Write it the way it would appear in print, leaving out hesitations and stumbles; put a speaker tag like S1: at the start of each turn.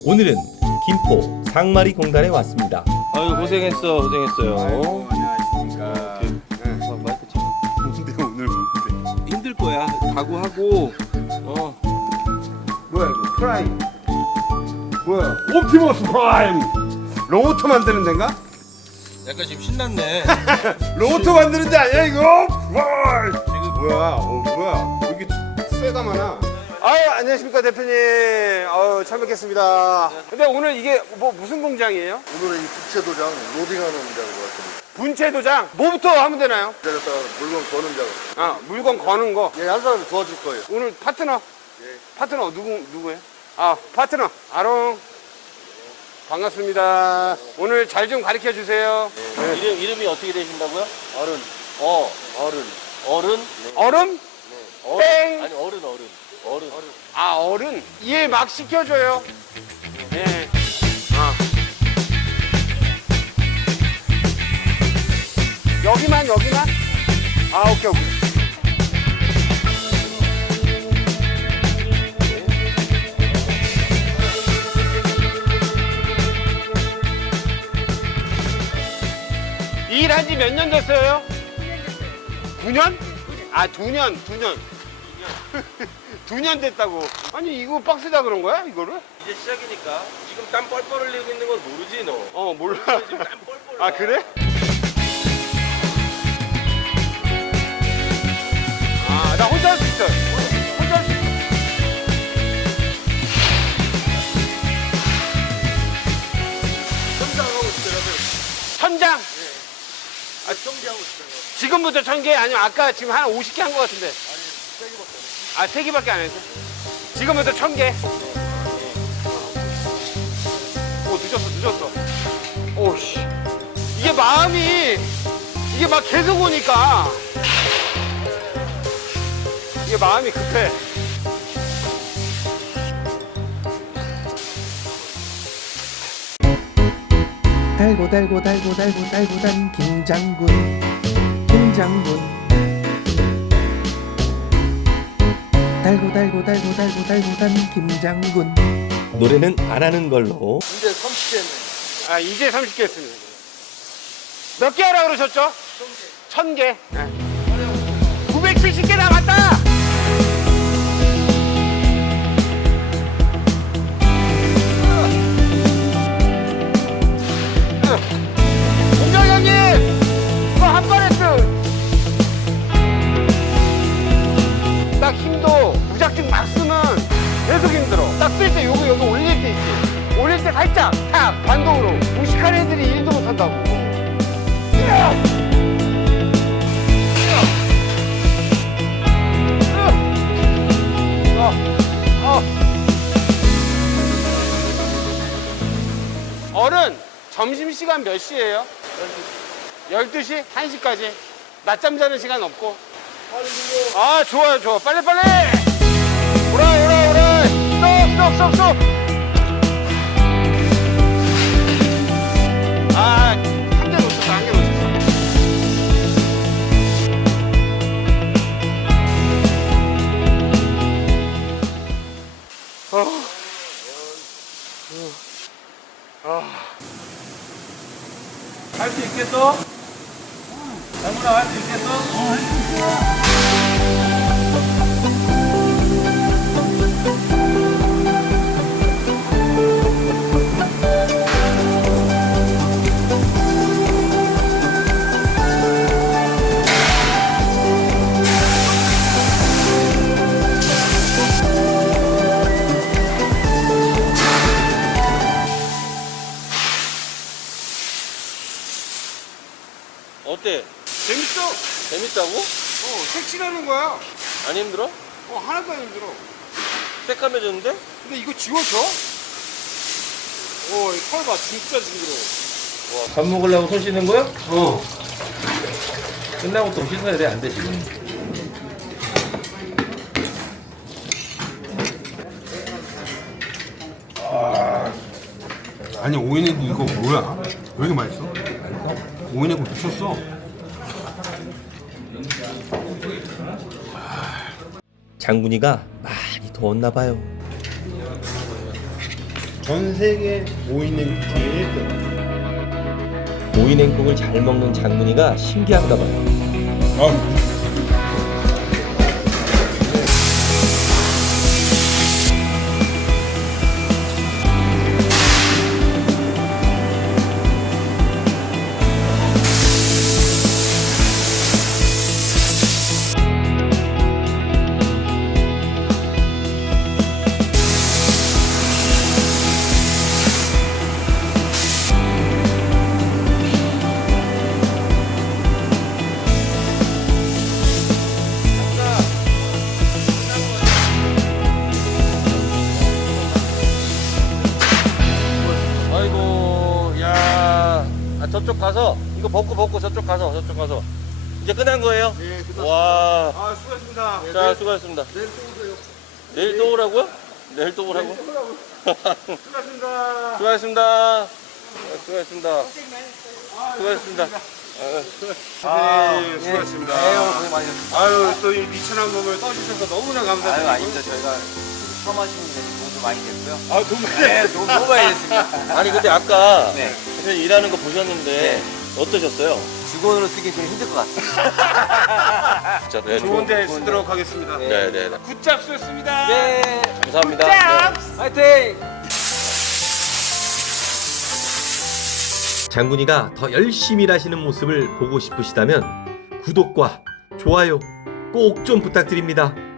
S1: 오늘은 김포 상마리 공단에 왔습니다.
S2: 아유 고생했어요.
S3: 아이고, 안녕하십니까.
S2: 마이크 참
S3: 뭔데 오늘 뭔데?
S2: 힘들 거야. 각오하고.
S3: 뭐야 이거 프라임? 뭐야? 옵티머스 프라임! 로봇 만드는 데인가?
S2: 약간 지금 신났네.
S3: 로봇 만드는 데 아니야 이거? 프라임! 지금 뭐야? 뭐야? 여기 쇠가 많아. 아유 안녕하십니까 대표님. 잘 뵙겠습니다. 근데 오늘 이게 뭐 무슨 공장이에요?
S4: 오늘은 이 부채 도장 로딩하는 작업을 왔습니다.
S3: 분체 도장. 뭐부터 하면 되나요?
S4: 기다렸다가 물건 거는 작업.
S3: 아 물건 거는 거.
S4: 예, 한 사람이 도와줄 거예요.
S3: 오늘 파트너.
S4: 예.
S3: 파트너 누구예요? 아 파트너 아롱. 반갑습니다. 오늘 잘 좀 가르쳐 주세요.
S2: 이름이 어떻게 되신다고요?
S4: 어른, 어른.
S2: 어른?
S3: 얼음? 땡.
S2: 아니 어른.
S3: 아 어른 이해 막 시켜줘요. 예. 여기만. 아 오케이. 이 일한 지 몇 년 됐어요? 9년? 아 2년. 2년 됐다고. 아니 이거 빡세다 그런 거야 이거를?
S2: 이제 시작이니까 지금 땀 뻘뻘 흘리고 있는 건 모르지 너.
S3: 몰라.
S2: 지금 땀 뻘뻘.
S3: 아 그래? 아 나 혼자 할 수 있어. 혼자 할 수 있어.
S4: 천장하고 있더라고요.
S3: 천장.
S4: 아, 정지하고 있어요.
S3: 지금부터 1000개 아니면 아까 지금 한 50개 한 거 같은데. 아 3개밖에 안 했어. 지금부터 1000개. 오 늦었어. 오씨. 이게 마음이 이게 막 계속 오니까 이게 마음이 급해.
S1: 달고 단 김장군. 달고 단 김장군. 노래는 안 하는 걸로.
S4: 이제 30개 했네.
S3: 아 이제 30개 했습니다. 몇 개 하라 그러셨죠? 1000개. 970개 남았다. 공장장님 이거 한 번에 딱 힘도 무작정 막 쓰면 계속 힘들어. 딱 쓸 때 여기 올릴 때 있지. 올릴 때 살짝 탁 반동으로. 무식한 애들이 일도 못한다고. 어른 점심시간 몇 시예요? 12시? 1시까지? 낮잠 자는 시간 없고? 아 좋아 빨리 오라 스톱 아 한 개 놓쳤어
S2: 할 수 있겠어? 장문아 할 수 있겠어? 어때?
S3: 재밌어.
S2: 재밌다고?
S3: 색칠하는 거야.
S2: 안 힘들어?
S3: 하나도 안 힘들어.
S2: 새까매졌는데?
S3: 근데 이거 지워져? 털 봐, 진짜 징그러워.
S2: 밥 먹으려고 손 씻는 거야? 끝나고 또 씻어야 돼, 안 돼, 지금.
S3: 아니 오이냉국 이거 뭐야? 왜 이렇게 맛있어? 오이냉국 미쳤어.
S1: 장군이가 많이 더웠나 봐요.
S3: 전 세계 모이는 중에 1등.
S1: 모이냉국을 잘 먹는 장군이가 신기한가 봐요.
S2: 아이고, 야, 저쪽 가서 이거 벗고 저쪽 가서 이제 끝난 거예요?
S3: 네, 끝났습니다.
S2: 와,
S3: 아, 수고하셨습니다.
S2: 자 수고하셨습니다. 내일 또 오라고요? 내일 또 오라고?
S3: 수고하셨습니다.
S2: 수고하셨습니다. 수고하셨습니다. 수고하셨습니다.
S3: 대표님 수고하셨습니다.
S4: 고생 많으셨습니다.
S3: 아유, 또 이 미천한 몸을 떠주셔서 너무나 감사드립니다.
S4: 아유, 아닙니다. 저희가 처음 하시는 데 도움도 많이 됐고요.
S3: 아, 정말.
S4: 네, 너무 많이 됐습니다.
S2: 아니 근데 아까
S4: 네.
S2: 대표님 일하는 거 보셨는데 어떠셨어요?
S4: 직원으로 쓰기 좀 힘들 것 같습니다.
S2: 진짜 네,
S3: 좋은 데 쓰도록 하겠습니다.
S2: 네네.
S3: 굿잡 쓰였습니다.
S4: 네,
S2: 감사합니다. 네.
S4: 화이팅!
S1: 장군이가 더 열심히 일하시는 모습을 보고 싶으시다면 구독과 좋아요 꼭 좀 부탁드립니다.